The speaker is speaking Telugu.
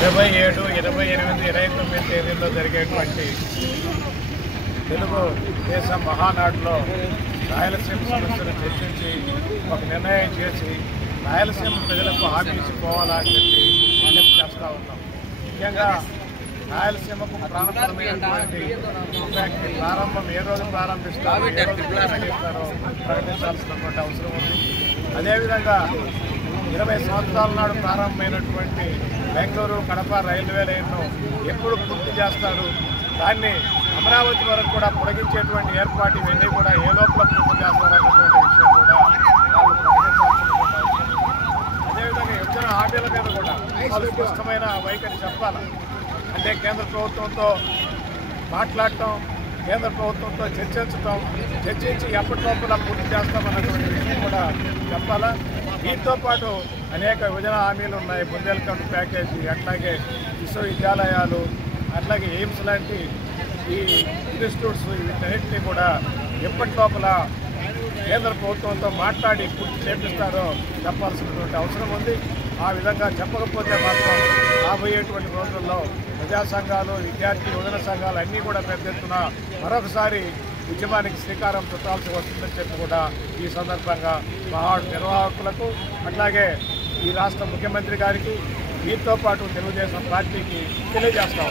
27, 28, 29 తేదీల్లో జరిగేటువంటి తెలుగు దేశం మహానాడులో రాయలసీమ సమస్యను చర్చించి ఒక నిర్ణయం చేసి రాయలసీమ ప్రజలకు హామీ ఇచ్చిపోవాలని చెప్పి విజ్ఞప్తి చేస్తూ ఉన్నాం. ముఖ్యంగా రాయలసీమకు ప్రారంభమైనటువంటి ఫ్యాక్టరీ ప్రారంభం ఏ రోజు ప్రారంభిస్తారో ప్రకటించాల్సినటువంటి అవసరం ఉంది. అదేవిధంగా 20 సంవత్సరాల నాడు ప్రారంభమైనటువంటి బెంగళూరు కడప రైల్వే లైన్ను ఎప్పుడు పూర్తి చేస్తారు, దాన్ని అమరావతి వరకు కూడా పొడిగించేటువంటి ఏర్పాటు ఇవన్నీ కూడా ఏ లోపల పూర్తి చేస్తారన్నటువంటి విషయం కూడా వాళ్ళు ప్రకటించాల్సినటువంటి అవసరం. అదేవిధంగా విభజన హామీల మీద కూడా వాళ్ళు స్పష్టమైన వైఖరి చెప్పాలి. అంటే కేంద్ర ప్రభుత్వంతో మాట్లాడటం, కేంద్ర ప్రభుత్వంతో చర్చించి ఎప్పటిలోపల పూర్తి చేస్తామన్నటువంటి విషయం కూడా చెప్పాలా. దీంతో పాటు అనేక విభజన హామీలు ఉన్నాయి. బుందేల్ఖండ్ ప్యాకేజీ, అట్లాగే విశ్వవిద్యాలయాలు, అట్లాగే ఎయిమ్స్ లాంటి ఈ ఇన్స్టిట్యూట్స్ వీటన్నిటినీ కూడా ఎప్పటిలోపల కేంద్ర ప్రభుత్వంతో మాట్లాడి పూర్తి చేపిస్తారో చెప్పాల్సినటువంటి అవసరం ఉంది. ఆ విధంగా చెప్పకపోతే మాత్రం రాబోయేటువంటి రోజుల్లో ప్రజా సంఘాలు, విద్యార్థి యువజన సంఘాలు అన్నీ కూడా పెద్ద ఎత్తున మరొకసారి ఉద్యమానికి శ్రీకారం చుట్టాల్సి వస్తుందని చెప్పి కూడా ఈ సందర్భంగా మహాడు నిర్వాహకులకు, అట్లాగే ఈ రాష్ట్ర ముఖ్యమంత్రి గారికి, వీరితో పాటు తెలుగుదేశం పార్టీకి తెలియజేస్తాం.